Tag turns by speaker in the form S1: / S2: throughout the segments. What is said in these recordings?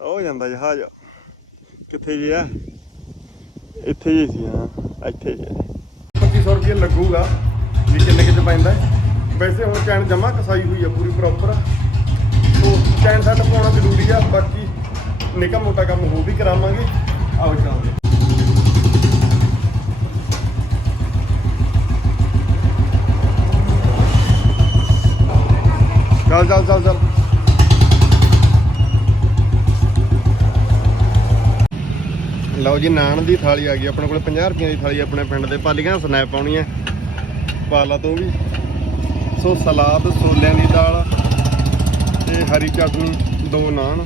S1: ਉਹ ਜਾਂਦਾ ਜਹਾਜ਼। ਕਿੱਥੇ ਜੀ ਆ? ਇੱਥੇ ਜੀ ਸੀ, ਹਾਂ, ਇੱਥੇ ਜੀ। 2500 ਰੁਪਏ ਲੱਗੂਗਾ, ਵੀ ਕਿੰਨੇ ਕਿਤੇ ਪੈਂਦਾ। ਵੈਸੇ ਹੁਣ ਚੈਨ ਜਮਾ ਕਸਾਈ ਹੋਈ ਆ ਪੂਰੀ ਪ੍ਰੋਪਰ ਤੋ ਚੈਨ ਸੈੱਟ ਪਾਉਣਾ ਜ਼ਰੂਰੀ ਆ, ਬਾਕੀ ਨਿੱਕਾ ਮੋਟਾ ਕੰਮ ਹੋ ਵੀ ਕਰਾਵਾਂਗੇ। ਆਓ ਚੱਲਦੇ ਚੱਲ ਚੱਲ ਚੱਲ ਚੱਲ। ਲਓ ਜੀ, ਨਾਨ ਦੀ ਥਾਲੀ ਆ ਗਈ, ਆਪਣੇ ਕੋਲ 50 ਰੁਪਏ ਦੀ ਥਾਲੀ ਆਪਣੇ ਪਿੰਡ ਦੇ। ਪਾਲੀਆਂ ਸਨੈਪ ਪਾਉਣੀ ਹੈ ਪਾਲਾ ਤੋਂ ਵੀ। ਸੋ ਸਲਾਦ, ਛੋਲਿਆਂ ਦੀ ਦਾਲ ਤੇ ਹਰੀ ਚਟਨੀ, ਦੋ ਨਾਨ।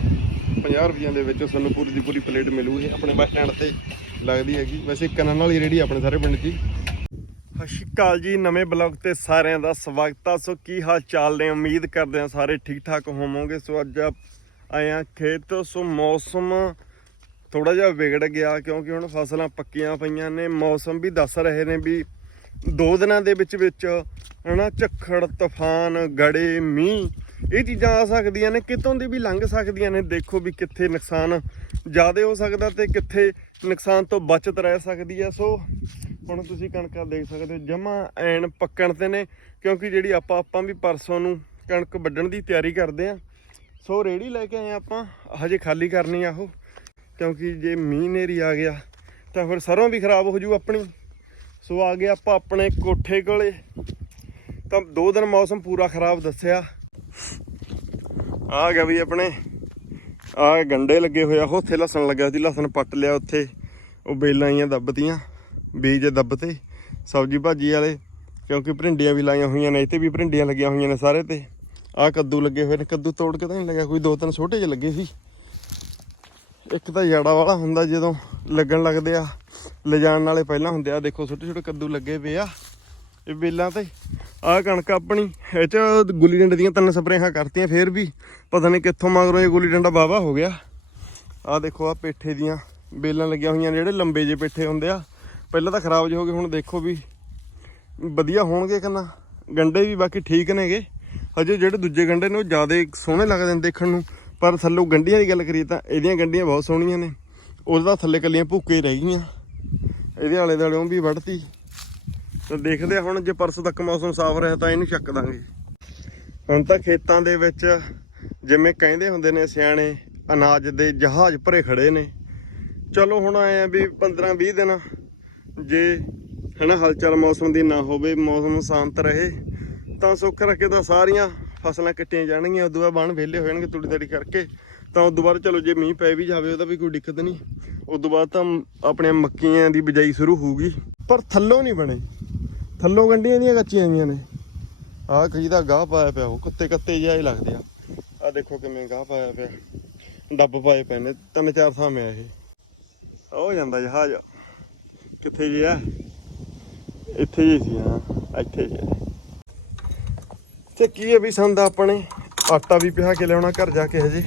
S1: 50 ਰੁਪਈਆਂ ਦੇ ਵਿੱਚ ਸਾਨੂੰ ਪੂਰੀ ਦੀ ਪੂਰੀ ਪਲੇਟ ਮਿਲੂਗੀ। ਆਪਣੇ ਬੱਸ ਸਟੈਂਡ ਤੇ ਲੱਗਦੀ ਹੈਗੀ। ਵੈਸੇ ਕੰਨਾਂ ਨਾਲ ਹੀ ਰੇੜੀ ਆਪਣੇ ਸਾਰੇ ਪਿੰਡ 'ਚ ਸਤਿ ਸ਼੍ਰੀ ਅਕਾਲ ਜੀ, ਨਵੇਂ ਬਲੌਗ ਤੇ ਸਾਰਿਆਂ ਦਾ ਸਵਾਗਤ ਆ। ਸੋ ਕੀ ਹਾਲ ਚਾਲ ਨੇ? ਉਮੀਦ ਕਰਦੇ ਹਾਂ ਸਾਰੇ ਠੀਕ ਠਾਕ ਹੋਵੋਗੇ। ਸੋ ਅੱਜ ਆਏ ਆ ਖੇਤ। ਸੋ ਮੌਸਮ ਥੋੜਾ ਜਿਹਾ ਵਿਗੜ ਗਿਆ ਕਿਉਂਕਿ ਹੁਣ ਫਸਲਾਂ ਪੱਕੀਆਂ ਪਈਆਂ ਨੇ, ਮੌਸਮ ਵੀ ਦੱਸ ਰਹੇ ਨੇ ਵੀ ਦੋ ਦਿਨਾਂ ਦੇ ਵਿੱਚ ਵਿੱਚ ਹਨਾ ਝੱਖੜ, ਤੂਫਾਨ ਗੜੇ ਮੀਂਹ, ਇਹ ਚੀਜ਼ਾਂ ਆ ਸਕਦੀਆਂ ਨੇ, ਕਿਤੋਂ ਦੀ ਵੀ ਲੰਘ ਸਕਦੀਆਂ ਨੇ, ਦੇਖੋ ਵੀ ਕਿੱਥੇ ਨੁਕਸਾਨ ਜ਼ਿਆਦਾ ਹੋ ਸਕਦਾ ਤੇ ਕਿੱਥੇ ਨੁਕਸਾਨ ਤੋਂ ਬਚਤ ਰਹਿ ਸਕਦੀ ਹੈ। ਸੋ ਹੁਣ ਤੁਸੀਂ ਕਣਕਾਂ ਦੇਖ ਸਕਦੇ ਹੋ, ਜਮਾ ਐਨ ਪੱਕਣ ਤੇ ਨੇ, ਕਿਉਂਕਿ ਜਿਹੜੀ ਆਪਾਂ ਆਪਾਂ ਵੀ ਪਰਸੋਂ ਨੂੰ ਕਣਕ ਵੱਢਣ ਦੀ ਤਿਆਰੀ ਕਰਦੇ ਆ ਸੋ ਰੇੜੀ ਲੈ ਕੇ ਆਏ ਆ ਆਪਾਂ, ਹਜੇ ਖਾਲੀ ਕਰਨੀ ਆ ਉਹ। ਕਿਉਂਕਿ ਜੇ ਮੀਂਹ ਨੇਰੀ ਆ ਗਿਆ, ਤਾਂ ਫਿਰ ਸਰੋਂ ਵੀ ਖਰਾਬ ਹੋ ਜੂ ਆਪਣੀ। ਸੋ ਆ ਗਏ ਆਪਾਂ ਆਪਣੇ ਕੋਠੇ ਕੋਲੇ। ਤਾਂ ਦੋ ਦਿਨ ਮੌਸਮ ਪੂਰਾ ਖਰਾਬ ਦੱਸਿਆ। ਆ ਗਿਆ ਵੀ ਆਪਣੇ, ਆ ਗੰਡੇ ਲੱਗੇ ਹੋਇਆ ਉੱਥੇ ਲਸਣ ਲੱਗਿਆ ਸੀ, ਲਸਣ ਪੱਟ ਲਿਆ ਉੱਥੇ। ਉਹ ਬੇਲਾਂ ਆਈਆਂ ਦੱਬਤੀਆਂ, ਬੀਜ ਦੱਬਤੇ, ਸਬਜੀ ਭਾਜੀ ਵਾਲੇ, ਕਿਉਂਕਿ ਭਿੰਡੀਆਂ ਵੀ ਲਾਈਆਂ ਹੋਈਆਂ ਨੇ, ਇੱਥੇ ਵੀ ਭਿੰਡੀਆਂ ਲੱਗੀਆਂ ਹੋਈਆਂ ਨੇ ਸਾਰੇ ਤੇ। ਆ ਕੱਦੂ ਲੱਗੇ ਹੋਏ ਨੇ, ਕੱਦੂ ਤੋੜ ਕੇ ਤਾਂ ਨਹੀਂ ਲੱਗਿਆ, ਕੋਈ ਦੋ ਤਿੰਨ ਛੋਟੇ ਜਿਹੇ ਲੱਗੇ ਸੀ। ਇੱਕ ਤਾਂ ਜੜਾ ਵਾਲਾ ਹੁੰਦਾ ਜਦੋਂ ਲੱਗਣ ਲੱਗਦੇ ਆ, ਲਿਜਾਣ ਵਾਲੇ ਪਹਿਲਾਂ ਹੁੰਦੇ ਆ। ਦੇਖੋ, ਛੋਟੇ ਛੋਟੇ ਕੱਦੂ ਲੱਗੇ ਪਏ ਆ। ਇਹ ਬੇਲਾਂ ਤੇ ਆਹ ਕਣਕ ਆਪਣੀ, ਇਹ ਚ ਗੁੱਲੀ ਡੰਡੇ ਦੀਆਂ ਤਿੰਨ ਸਪਰੇਹਾਂ ਕਰਤੀਆਂ, ਫੇਰ ਵੀ ਪਤਾ ਨਹੀਂ ਕਿੱਥੋਂ ਮਗਰੋਂ ਇਹ ਗੁੱਲੀ ਡੰਡਾ ਬਾਵਾ ਹੋ ਗਿਆ। ਆਹ ਦੇਖੋ ਆ ਪੇਠੇ ਦੀਆਂ ਬੇਲਾਂ ਲੱਗੀਆਂ ਹੋਈਆਂ ਜਿਹੜੇ ਲੰਬੇ ਜੇ ਪੇਠੇ ਹੁੰਦੇ ਆ। ਪਹਿਲਾਂ ਤਾਂ ਖਰਾਬ ਜਿਹੇ ਹੋ ਗਏ, ਹੁਣ ਦੇਖੋ ਵੀ ਵਧੀਆ ਹੋਣਗੇ ਕਿੰਨਾ ਗੰਡੇ ਵੀ ਬਾਕੀ ਠੀਕ ਨੇਗੇ। ਹਜੇ ਜਿਹੜੇ ਦੂਜੇ ਗੰਡੇ ਨੇ, ਉਹ ਜ਼ਿਆਦਾ ਸੋਹਣੇ ਲੱਗਦੇ ਨੇ ਦੇਖਣ ਨੂੰ। ਪਰ ਥੱਲੋਂ ਗੰਡੀਆਂ ਦੀ ਗੱਲ ਕਰੀਏ ਤਾਂ ਇਹਦੀਆਂ ਗੰਡੀਆਂ ਬਹੁਤ ਸੋਹਣੀਆਂ ਨੇ। ਉਹਦਾ ਥੱਲੇ ਕੱਲੀਆਂ ਭੁੱਕੇ ਹੀ ਰਹਿ ਗਈਆਂ। ਇਹਦੇ ਆਲੇ ਦੁਆਲੇ ਵੀ ਵੱਢਤੀ। ਤਾਂ ਦੇਖਦੇ ਆ ਹੁਣ ਜੇ ਪਰਸੋਂ ਤੱਕ ਮੌਸਮ ਸਾਫ਼ ਰਿਹਾ ਤਾਂ ਇਹਨੂੰ ਚੱਕ ਦਾਂਗੇ। ਹੁਣ ਤਾਂ ਖੇਤਾਂ ਦੇ ਵਿੱਚ ਜਿਵੇਂ ਕਹਿੰਦੇ ਹੁੰਦੇ ਨੇ ਸਿਆਣੇ, ਅਨਾਜ ਦੇ ਜਹਾਜ਼ ਭਰੇ ਖੜੇ ਨੇ। ਚਲੋ ਹੁਣ ਆਏ ਆ ਵੀ 15 20 ਦਿਨ। ਜੇ ਹਨਾ ਹਲਚਲ ਮੌਸਮ ਦੀ ਨਾ ਹੋਵੇ, ਮੌਸਮ ਸ਼ਾਂਤ ਰਹੇ, ਤਾਂ ਸੁੱਖ ਰੱਖੇ ਤਾਂ ਸਾਰੀਆਂ ਫਸਲਾਂ ਕੱਟੀਆਂ ਜਾਣਗੀਆਂ, ਉਦੋਂ ਬਾਅਦ ਬਣ ਵਿਹਲੇ ਹੋ ਜਾਣਗੇ ਤੂੜੀ ਤੜੀ ਕਰਕੇ। ਤਾਂ ਉਦੋਂ ਬਾਅਦ ਚਲੋ ਜੇ ਮੀਂਹ ਪੈ ਵੀ ਜਾਵੇ, ਉਹਦਾ ਵੀ ਕੋਈ ਦਿੱਕਤ ਨਹੀਂ। ਉਦੋਂ ਬਾਅਦ ਤਾਂ ਆਪਣੇ ਮੱਕੀਆਂ ਦੀ ਬਿਜਾਈ ਸ਼ੁਰੂ ਹੋਊਗੀ। ਪਰ ਥੱਲੋਂ ਨਹੀਂ ਬਣੇ। ਥੱਲੋਂ ਗੰਢੀਆਂ ਦੀਆਂ ਕੱਚੀਆਂ ਆਈਆਂ ਨੇ। ਆਹ ਕਈ ਦਾ ਗਾਹ ਪਾਇਆ ਪਿਆ, ਉਹ ਕੁੱਤੇ ਕੱਤੇ ਜਿਹਾ ਹੀ ਲੱਗਦੇ ਆ। ਆ ਦੇਖੋ ਕਿਵੇਂ ਗਾਹ ਪਾਇਆ ਪਿਆ। ਡੱਬ ਪਾਏ ਪਏ ਨੇ, ਤਿੰਨ ਚਾਰ ਥਾਂ ਆ ਇਹ। ਉਹ ਜਾਂਦਾ ਜਹਾਜ਼। ਕਿੱਥੇ ਜੀ ਇੱਥੇ ਜੀ ਸੀ, ਹਾਂ, ਇੱਥੇ ਜੀ। ਤੇ ਕੀ ਹੈ ਵੀ ਸੰਦ ਆਪਣੇ? ਆਟਾ ਵੀ ਪਿਹਾ ਕੇ ਲਿਆਉਣਾ ਘਰ ਜਾ ਕੇ ਹਜੇ।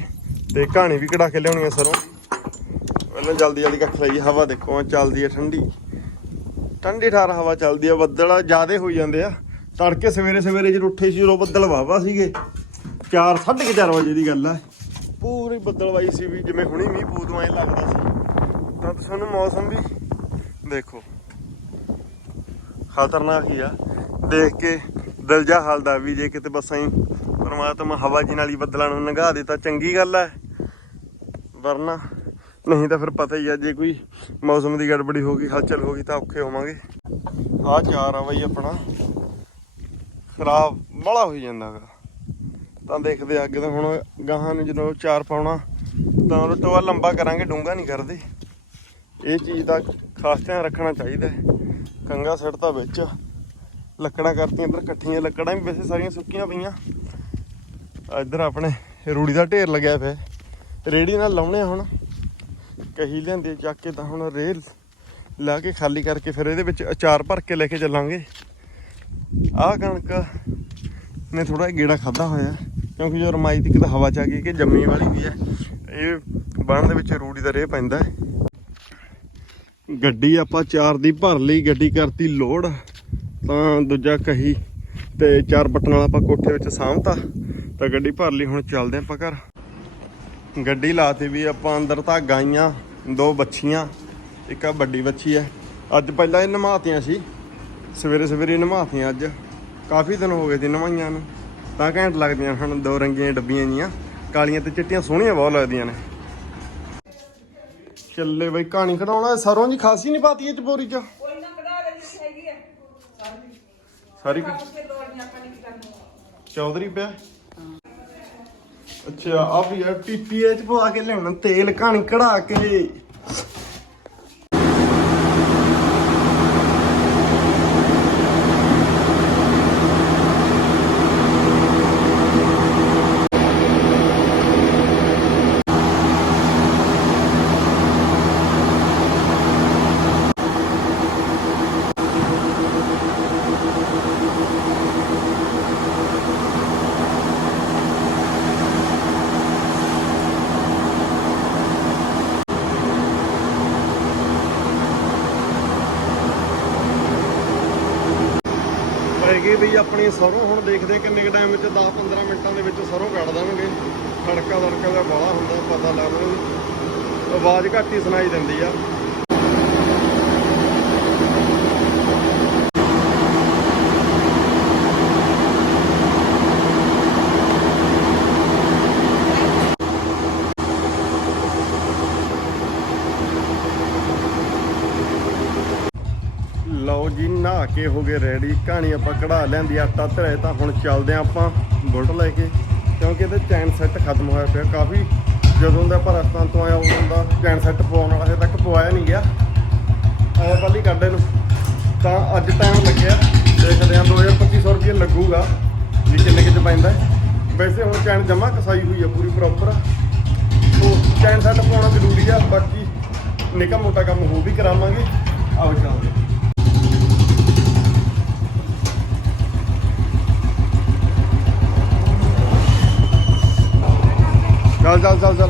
S1: ਤੇ ਕਹਾਣੀ ਵੀ ਕਢਾ ਕੇ ਲਿਆਉਣੀ ਆ ਸਰੋਂ। ਪਹਿਲਾਂ ਜਲਦੀ ਜਲਦੀ ਕੱਖ ਲਈ ਹਵਾ ਦੇਖੋ ਚੱਲਦੀ ਹੈ ਠੰਡੀ। ਠੰਡੀ ਠਾਰ ਹਵਾ ਚੱਲਦੀ ਆ, ਬੱਦਲ ਜ਼ਿਆਦੇ ਹੋਈ ਜਾਂਦੇ ਆ। ਤੜਕੇ ਸਵੇਰੇ ਸਵੇਰੇ ਜਦੋਂ ਉੱਠੇ ਸੀ, ਉਦੋਂ ਬੱਦਲ ਵਾਵਾ ਸੀਗੇ। 4 4:30 ਵਜੇ ਦੀ ਗੱਲ ਆ। ਪੂਰੀ ਬੱਦਲਵਾਈ ਸੀ ਵੀ ਜਿਵੇਂ ਹੁਣੀ ਮੀਂਹ ਪੂਦੋਂ ਐ ਲੱਗਦਾ ਸੀ। ਤਾਂ ਤੁਹਾਨੂੰ ਮੌਸਮ ਵੀ ਦੇਖੋ। ਖਤਰਨਾਕ ਹੀ ਆ। ਦੇਖ ਕੇ ਦਿਲ ਜਾ ਹਲਦਾ ਵੀ ਜੇ ਕਿਤੇ ਬਸਾਂ ਹੀ ਪਰਮਾਤਮਾ ਹਵਾ ਜੀ ਨਾਲ ਹੀ ਬੱਦਲਾਂ ਨੂੰ ਲੰਘਾ ਦੇ ਤਾਂ ਚੰਗੀ ਗੱਲ ਹੈ ਵਰਨਾ ਨਹੀਂ ਤਾਂ ਫਿਰ ਪਤਾ ਹੀ ਆ, ਜੇ ਕੋਈ ਮੌਸਮ ਦੀ ਗੜਬੜੀ ਹੋ ਗਈ, ਹਲਚਲ ਹੋ ਗਈ ਤਾਂ ਔਖੇ ਹੋਵਾਂਗੇ। ਆਹ ਚਾਰ ਆ ਬਈ ਆਪਣਾ। ਖਰਾਬ ਬੜਾ ਹੋਈ ਜਾਂਦਾਗਾ ਤਾਂ ਦੇਖਦੇ ਅੱਗੇ ਤਾਂ ਹੁਣ ਗਾਹਾਂ ਨੂੰ ਜਦੋਂ ਚਾਰ ਪਾਉਣਾ, ਤਾਂ ਉਹ ਟੋਆ ਲੰਬਾ ਕਰਾਂਗੇ ਡੂੰਗਾ ਨਹੀਂ ਕਰਦੇ। ਇਹ ਚੀਜ਼ ਦਾ ਖਾਸ ਧਿਆਨ ਰੱਖਣਾ ਚਾਹੀਦਾ। ਹੈ ਕੰਗਾ ਸਿੱਟਦਾ ਵਿੱਚ। ਲੱਕੜਾਂ ਕਰਤੀਆਂ, ਇੱਧਰ ਇਕੱਠੀਆਂ ਲੱਕੜਾਂ ਵੀ ਵੈਸੇ ਸਾਰੀਆਂ ਸੁੱਕੀਆਂ ਪਈਆਂ। ਇੱਧਰ ਆਪਣੇ ਰੂੜੀ ਦਾ ਢੇਰ ਲੱਗਿਆ ਪਿਆ ਰੇੜੀ ਨਾਲ ਲਾਉਣੇ ਆ ਹੁਣ। ਕਹੀ ਲਿਆਂਦੇ ਚੱਕ ਕੇ ਤਾਂ ਹੁਣ ਰੇਲ ਲਾ ਕੇ ਖਾਲੀ ਕਰਕੇ ਫਿਰ ਇਹਦੇ ਵਿੱਚ ਅਚਾਰ ਭਰ ਕੇ ਲੈ ਕੇ ਚੱਲਾਂਗੇ। ਆਹ ਕਣਕ ਨੇ ਥੋੜਾ ਗੇੜਾ ਖਾਦਾ ਹੋਇਆ ਕਿਉਂਕਿ ਜੋ ਰਮਾਈ ਦੀ ਕਿਤੇ ਹਵਾ ਚ ਆ ਗਈ ਕਿ ਜੰਮੀ ਵਾਲੀ ਵੀ ਹੈ, ਇਹ ਬਣ ਦੇ ਵਿੱਚ ਰੂੜੀ ਦਾ ਰੇਹ ਪੈਂਦਾ ਗੱਡੀ ਆਪਾਂ ਚਾਰ ਦੀ ਭਰ ਲਈ, ਗੱਡੀ ਕਰਤੀ ਲੋਡ। ਤਾਂ ਦੂਜਾ ਕਹੀ ਤੇ ਚਾਰ ਬਟਨ ਵਾਲਾ ਆਪਾਂ ਕੋਠੇ ਵਿੱਚ ਸਾਂਭਤਾ ਤਾਂ ਗੱਡੀ ਭਰ ਲਈ, ਹੁਣ ਚੱਲਦੇ ਆਪਾਂ ਘਰ। ਗੱਡੀ ਲਾਤੀ ਵੀ ਆਪਾਂ ਅੰਦਰ ਤਾਂ ਗਾਈਆਂ, ਦੋ ਬੱਚੀਆਂ ਇੱਕ ਆ ਵੱਡੀ ਬੱਚੀ ਐ ਅੱਜ ਪਹਿਲਾਂ ਇਹ ਨਮਾਤੀਆਂ ਸੀ, ਸਵੇਰੇ ਸਵੇਰੇ ਨਮਾਤੀਆਂ ਅੱਜ। ਕਾਫੀ ਦਿਨ ਹੋ ਗਏ ਸੀ ਨਵਾਈਆਂ ਨੂੰ। ਤਾਂ ਘੈਂਟ ਲੱਗਦੀਆਂ ਹਨ, ਦੋ ਰੰਗੀਆਂ ਡੱਬੀਆਂ ਜੀਆਂ। ਕਾਲੀਆਂ ਤੇ ਚਿੱਟੀਆਂ ਸੋਹਣੀਆਂ ਬਹੁਤ ਲੱਗਦੀਆਂ ਨੇ। ਚੱਲੇ ਬਈ, ਕਹਾਣੀ ਖੜਾਉਣਾ ਸਰੋਂ ਜੀ ਖਾਸੀ ਨਹੀਂ ਪਾਤੀ ਇਹ ਚ ਬੋਰੀ ਚ
S2: ਕੋਈ ਨਾ ਕਢਾ ਲੈ ਜਿੱਥੇ ਹੈਗੀ ਹੈ ਸਾਰੀ
S1: ਸਾਰੀ
S2: ਆਪੇ ਲੋੜੀਆਂ ਆਪਾਂ ਨੇ ਕੀ ਕਰਨਾ
S1: ਚੌਧਰੀ ਪਿਆ? ਅੱਛਾ ਆ ਵੀ ਆ ਪੀਪੀਏ ਚ ਪਵਾ ਕੇ ਲਿਆਉਣਾ ਤੇਲ ਕਹਾਣੀ ਕਢਾ ਕੇ। ਪੈ ਗਈ ਆਪਣੀ ਸਰੋਂ ਹੁਣ ਦੇਖਦੇ ਕਿੰਨੇ ਕੁ ਟਾਈਮ ਵਿੱਚ 10 15 ਮਿੰਟਾਂ ਦੇ ਵਿੱਚ ਸਰੋਂ ਕੱਢ ਦੇਣਗੇ। ਖੜਕਾ ਦੜਕਾ ਦਾ ਬਾਲਾ ਹੁੰਦਾ, ਪਤਾ ਲੱਗਦਾ ਆਵਾਜ਼ ਘੱਟ ਹੀ ਸੁਣਾਈ ਦਿੰਦੀ ਆ ਲਓ ਜੀ ਨਹਾ ਕੇ ਹੋ ਗਏ ਰੈਡੀ ਕਹਾਣੀ ਆਪਾਂ ਕਢਾ ਲੈਂਦੀ ਆਟਾ ਧਰੇ ਤਾਂ ਹੁਣ ਚੱਲਦੇ ਆਂ ਆਪਾਂ ਬੁਲਟ ਲੈ ਕੇ। ਕਿਉਂਕਿ ਇਹਦੇ ਚੈਨ ਸੈੱਟ ਖਤਮ ਹੋਇਆ ਪਿਆ। ਕਾਫੀ ਜਦੋਂ ਦਾ ਆਪਾਂ ਰਾਜਸਥਾਨ ਤੋਂ ਆਇਆ, ਉਦੋਂ ਦਾ ਚੈਨ ਸੈੱਟ ਪਵਾਉਣ ਵਾਲਾ ਹਜੇ ਤੱਕ ਪਵਾਇਆ ਨਹੀਂ ਗਿਆ। ਆਇਆ ਪਹਿਲੀ ਕੱਢੇ ਨੂੰ ਤਾਂ ਅੱਜ ਟਾਈਮ ਲੱਗਿਆ। ਦੇਖਦੇ ਆਂ 2250 ਰੁਪਏ ਲੱਗੂਗਾ। ਵੀ ਕਿੰਨੇ ਕਿਤੇ ਪੈਂਦਾ ਵੈਸੇ ਹੁਣ ਚੈਨ ਜਮਾ ਕਸਾਈ ਹੋਈ ਆ ਪੂਰੀ ਪ੍ਰੋਪਰ ਤੋ ਚੈਨ ਸੈੱਟ ਪਾਉਣਾ ਜ਼ਰੂਰੀ ਆ। ਬਾਕੀ ਨਿੱਕਾ ਮੋਟਾ ਕੰਮ ਹੋ ਵੀ ਕਰਾਵਾਂਗੇ। ਆਓ ਚੱਲ ਚੱਲ ਚੱਲ ਚੱਲ।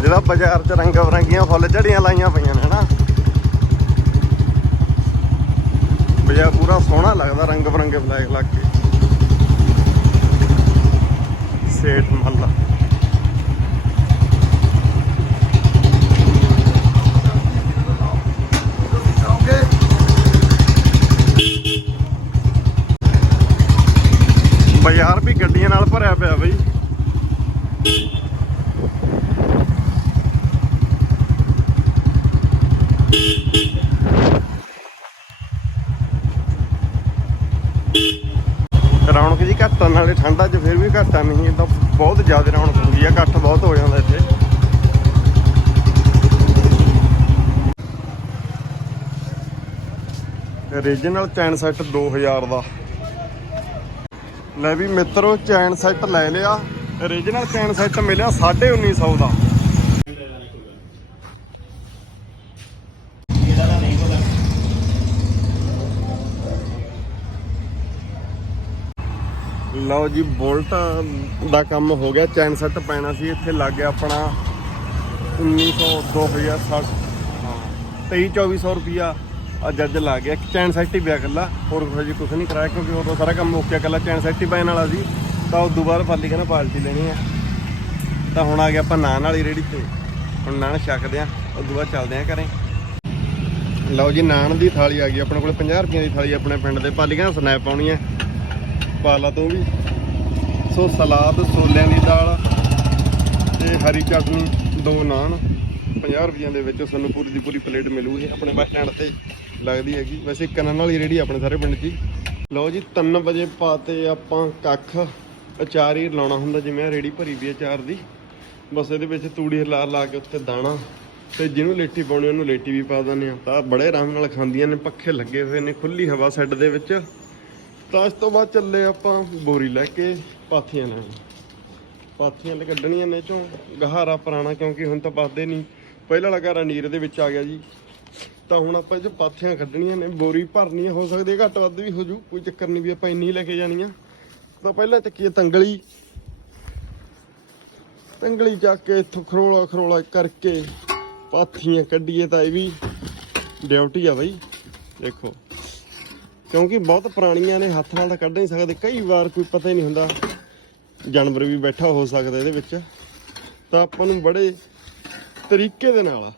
S1: ਜਿਹੜਾ ਬਾਜ਼ਾਰ 'ਚ ਰੰਗ ਬਰੰਗੀਆਂ ਫੁੱਲ ਝੜੀਆਂ ਲਾਈਆਂ ਪਈਆਂ ਨੇ, ਹਨਾ? ਬਾਜ਼ਾਰ ਪੂਰਾ ਸੋਹਣਾ ਲੱਗਦਾ ਰੰਗ ਬਰੰਗੇ ਫਲੈਗ ਲੱਗ ਕੇ। ਸੇਠ ਮਹੱਲਾ ਬਾਜ਼ਾਰ ਵੀ ਗੱਡੀਆਂ ਨਾਲ ਭਰਿਆ ਪਿਆ ਬਈ। ਰੌਣਕ ਜੀ ਘੱਟ ਨਾਲੇ ਠੰਡਾ 'ਚ ਫਿਰ ਵੀ ਘੱਟ ਨਹੀਂ ਨਹੀਂ ਤਾਂ ਬਹੁਤ ਜ਼ਿਆਦਾ ਰੌਣਕ ਹੁੰਦੀ ਆ, ਇਕੱਠ ਬਹੁਤ ਹੋ ਜਾਂਦਾ ਇੱਥੇ। ਰੀਜਨਲ ਚੈਨ ਸੈੱਟ 2000 ਦਾ। ਲੈ ਵੀ ਮਿੱਤਰੋ, ਚੈਨ ਸੈੱਟ ਲੈ ਲਿਆ। ਰੀਜਨਲ ਚੈਨ ਸੈੱਟ ਮਿਲਿਆ 1950 ਦਾ। ਲਓ ਜੀ, ਬੋਲਟ ਦਾ ਕੰਮ ਹੋ ਗਿਆ, ਚੈਨ ਸੈੱਟ ਪੈਣਾ ਸੀ, ਇੱਥੇ ਲੱਗ ਗਿਆ ਆਪਣਾ 1900 2060 ਹਾਂ 23 2400 ਰੁਪਿਆ ਅੱਜ ਅੱਜ ਲਾ ਗਿਆ ਇੱਕ ਚੈਨ ਸੈੱਟ ਹੀ ਪਿਆ ਇਕੱਲਾ, ਹੋਰ ਕੁਝ ਜੀ ਕੁਝ ਨਹੀਂ ਕਰਾਇਆ, ਕਿਉਂਕਿ ਉਦੋਂ ਸਾਰਾ ਕੰਮ ਮੁੱਕ ਗਿਆ ਇਕੱਲਾ, ਚੈਨ ਸੈੱਟ ਹੀ ਪੈਣ ਵਾਲਾ ਸੀ, ਤਾਂ ਉਸ ਤੋਂ ਬਾਅਦ ਪਾਲੀ ਕਹਿੰਦਾ ਪਾਰਟੀ ਲੈਣੀ ਆ। ਤਾਂ ਹੁਣ ਆ ਗਿਆ ਆਪਾਂ ਨਾਨ ਵਾਲੀ ਰੇੜੀ ਤੇ, ਹੁਣ ਨਾਨ ਛਕਦੇ ਆ ਉਸ ਤੋਂ ਬਾਅਦ ਚੱਲਦੇ ਆ ਘਰੇ। ਲਓ ਜੀ, ਨਾਨ ਦੀ ਥਾਲੀ ਆ ਗਈ, ਆਪਣੇ ਕੋਲ 50 ਰੁਪਏ ਦੀ ਥਾਲੀ ਆਪਣੇ ਪਿੰਡ ਦੇ, ਪਾਲੀ ਕਹਿੰਦਾ ਸਨੈਪ ਪਾਉਣੀ ਹੈ ਪਾਲਾ ਤੋਂ ਵੀ। ਸੋ ਸਲਾਦ, ਛੋਲਿਆਂ ਦੀ ਦਾਲ ਤੇ ਹਰੀ ਚਟਨੀ, ਦੋ ਨਾਨ। 50 ਰੁਪਈਆਂ ਦੇ ਵਿੱਚ ਤੁਹਾਨੂੰ ਪੂਰੀ ਦੀ ਪੂਰੀ ਪਲੇਟ ਮਿਲੂਗੀ ਆਪਣੇ ਬੱਸ ਸਟੈਂਡ ਤੇ ਲੱਗਦੀ ਹੈਗੀ। ਵੈਸੇ ਕੰਨਾਂ ਵਾਲੀ ਰੇੜੀ ਆਪਣੇ ਸਾਰੇ ਪਿੰਡ 'ਚ ਲਓ ਜੀ 3 ਵਜੇ ਪਾਤੇ ਆਪਾਂ ਕੱਖ ਅਚਾਰ ਹੀ ਲਾਉਣਾ ਹੁੰਦਾ, ਜਿਵੇਂ ਆਹ ਰੇੜੀ ਭਰੀ ਵੀ ਅਚਾਰ ਦੀ। ਬਸ ਇਹਦੇ ਵਿੱਚ ਤੂੜੀ ਲਾ ਲਾ ਕੇ ਉੱਤੇ ਦਾਣਾ ਤੇ ਜਿਹਨੂੰ ਲੇਟੀ ਪਾਉਣੀ, ਉਹਨੂੰ ਲੇਟੀ ਵੀ ਪਾ ਦਿੰਦੇ ਆ ਤਾਂ ਬੜੇ ਆਰਾਮ ਨਾਲ ਖਾਂਦੀਆਂ ਨੇ, ਪੱਖੇ ਲੱਗੇ ਹੋਏ ਨੇ ਖੁੱਲੀ ਹਵਾ ਸੈੱਟ ਦੇ ਵਿੱਚ। ਤਾਂ ਇਸ ਤੋਂ ਬਾਅਦ ਚੱਲੇ ਆਪਾਂ ਬੋਰੀ ਲੈ ਕੇ ਪਾਥੀਆਂ ਲੈਣ। ਪਾਥੀਆਂ ਲੈ ਕੱਢਣੀਆਂ ਨੇ ਚੋਂ, ਗਹਾਰਾ ਪੁਰਾਣਾ, ਕਿਉਂਕਿ ਹੁਣ ਤਾਂ ਪਾਦੇ ਨਹੀਂ ਪਹਿਲਾਂ ਵਾਲਾ ਗਹਾਰਾ ਦੇ ਵਿੱਚ ਆ ਗਿਆ ਜੀ। ਤਾਂ ਹੁਣ ਆਪਾਂ ਇਹ 'ਚੋਂ ਪਾਥੀਆਂ ਕੱਢਣੀਆਂ ਨੇ, ਬੋਰੀ ਭਰਨੀ ਹੋ ਸਕਦੀ ਹੈ ਘੱਟ ਵੱਧ ਵੀ ਹੋ ਜੂ, ਕੋਈ ਚੱਕਰ ਨਹੀਂ ਵੀ ਆਪਾਂ ਇੰਨੀ ਲੈ ਕੇ ਜਾਣੀਆਂ ਤਾਂ ਪਹਿਲਾਂ ਚੱਕੀਏ ਤੰਗਲੀ। ਤੰਗਲੀ ਚੱਕ ਕੇ ਇੱਥੋਂ ਖਰੋਲਾ ਖਰੋਲਾ ਕਰਕੇ ਪਾਥੀਆਂ ਕੱਢੀਏ ਤਾਂ ਇਹ ਵੀ ਡਿਊਟੀ ਆ ਬਈ। ਦੇਖੋ, ਕਿਉਂਕਿ ਬਹੁਤ ਪੁਰਾਣੀਆਂ ਨੇ, ਹੱਥ ਨਾਲ ਤਾਂ ਕੱਢ ਨਹੀਂ ਸਕਦੇ, ਕਈ ਵਾਰ ਕੋਈ ਪਤਾ ਹੀ ਨਹੀਂ ਹੁੰਦਾ, ਜਾਨਵਰ ਵੀ ਬੈਠਾ ਹੋ ਸਕਦਾ ਇਹਦੇ ਵਿੱਚ। ਤਾਂ ਆਪਾਂ ਨੂੰ ਬੜੇ ਤਰੀਕੇ ਦੇ ਨਾਲ।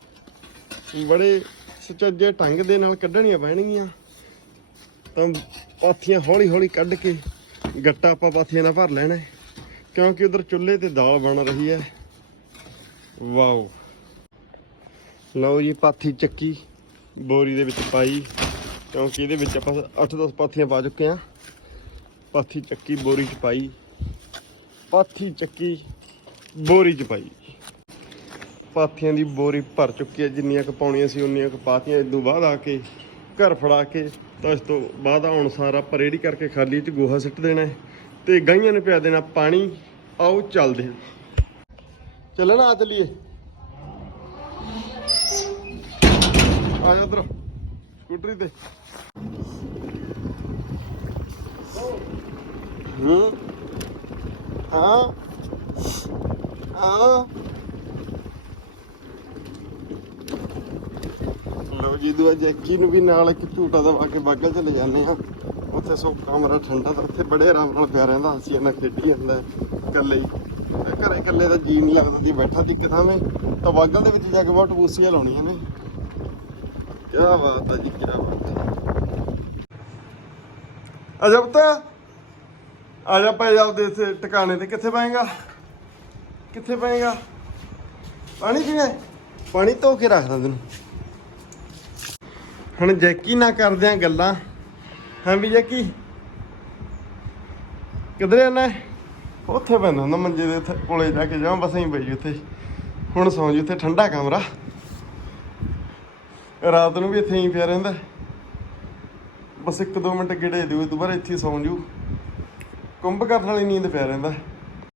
S1: ਬੜੇ ਸੁਚੱਜੇ ਢੰਗ ਦੇ ਨਾਲ ਕੱਢਣੀਆਂ ਪੈਣਗੀਆਂ। ਤਾਂ ਪਾਥੀਆਂ ਹੌਲੀ ਹੌਲੀ ਕੱਢ ਕੇ ਗੱਟਾ ਆਪਾਂ ਪਾਥੀਆਂ ਨਾਲ ਭਰ ਲੈਣਾ ਹੈ। ਕਿਉਂਕਿ ਉਧਰ ਚੁੱਲ੍ਹੇ ਤੇ ਦਾਲ ਬਣ ਰਹੀ ਹੈ। ਵਾਓ। ਲਓ ਜੀ, ਪਾਥੀ ਚੱਕੀ ਬੋਰੀ ਦੇ ਵਿੱਚ ਪਾਈ। ਕਿਉਂਕਿ ਇਹਦੇ ਵਿੱਚ ਆਪਾਂ 8-10 ਪਾਥੀਆਂ ਪਾ ਚੁੱਕੇ ਆ ਪਾਥੀ ਚੱਕੀ ਬੋਰੀ 'ਚ ਪਾਈ। ਪਾਥੀ ਚੱਕੀ ਬੋਰੀ 'ਚ ਪਾਈ। ਪਾਥੀਆਂ ਦੀ ਬੋਰੀ ਭਰ ਚੁੱਕੀ ਹੈ, ਜਿੰਨੀਆਂ ਕੁ ਪਾਉਣੀਆਂ ਸੀ ਉਨੀਆਂ ਕੁ ਪਾਤੀਆਂ। ਇਸ ਤੋਂ ਬਾਅਦ ਆ ਕੇ ਘਰ ਫੜਾ ਕੇ ਤਾਂ ਇਸ ਤੋਂ ਬਾਅਦ ਆਉਣ ਸਾਰਾ ਆਪਾਂ ਕਰਕੇ ਖਾਲੀ ਚ ਗੋਹਾ ਸਿੱਟ ਦੇਣਾ ਹੈ ਤੇ ਗਾਈਆਂ ਨੇ ਪਿਆ ਦੇਣਾ ਪਾਣੀ। ਆਓ ਚੱਲਦੇ ਹਾਂ। ਚੱਲਣਾ ਆ, ਚੱਲੀਏ। ਆ ਜਾ ਉਧਰ, ਸਕੂਟਰੀ ਤੇ। ਹੂੰ। ਹਾਂ। ਹਾਂ। ਲਓ ਜੀ ਦੁਆ ਜੈਕੀ ਨੂੰ ਵੀ ਨਾਲ ਇੱਕ ਝੂਟਾ ਦਵਾ ਕੇ ਬਾਗਲ ਲੈ ਜਾਂਦੇ ਆ ਉੱਥੇ ਸੋ ਕਮਰਾ ਠੰਡਾ ਤਾਂ ਉੱਥੇ ਬੜੇ ਆਰਾਮ ਨਾਲ ਪਿਆ ਰਹਿੰਦਾ, ਅਸੀਂ ਇਹਨਾਂ ਖੇਡੀ ਜਾਂਦਾ ਇਕੱਲੇ ਘਰੇ ਇਕੱਲੇ ਦਾ ਜੀ ਨਹੀਂ ਲੱਗਦਾ ਦੀ ਬੈਠਾ ਦੀ ਕਿਥਾਵੇਂ ਤਾਂ ਬਾਗਲ ਦੇ ਵਿੱਚ ਜਾ ਕੇ ਬਹੁਤ ਬੂਸੀਆਂ ਲਾਉਣੀਆਂ ਨੇ। ਕੀ ਬਾਤ ਹੈ ਜੀ ਕੀ ਬਾਤ ਹੈ ਅਜਬ ਤਾਂ ਆ ਜਾ ਪੈ ਜਾ ਉਹਦੇ ਇੱਥੇ ਟਿਕਾਣੇ ਤੇ, ਕਿੱਥੇ ਪਾਏਗਾ? ਕਿੱਥੇ ਪਾਏਗਾ? ਪਾਣੀ ਪੀਣਾ ਪਾਣੀ ਧੋ ਕੇ ਰੱਖਦਾ ਤੈਨੂੰ। ਹੁਣ ਜੈਕੀ ਨਾਲ ਕਰਦੇ ਆ ਗੱਲਾਂ। ਹਾਂ ਵੀ ਜੈਕੀ, ਕਿਧਰੇ ਜਾਣਾ ਉੱਥੇ ਪੈਂਦਾ ਹੁੰਦਾ ਮੰਜੇ ਦੇ ਕੋਲੇ ਜਾ ਕੇ ਜਾਵਾਂ, ਬਸ ਐਂ ਪਈ ਉੱਥੇ। ਹੁਣ ਸੌਂ ਜੀ ਉੱਥੇ, ਠੰਡਾ ਕਮਰਾ। ਰਾਤ ਨੂੰ ਵੀ ਇੱਥੇ ਹੀ ਪਿਆ ਰਹਿੰਦਾ। ਬਸ ਇੱਕ ਦੋ ਮਿੰਟ ਗੇੜੇ ਦਿਓ ਦੁਬਾਰਾ ਇੱਥੇ ਸੌਂ ਜੂ ਕੁੰਭ ਕਰਨ ਵਾਲੀ ਨੀਂਦ ਪਿਆ ਰਹਿੰਦਾ।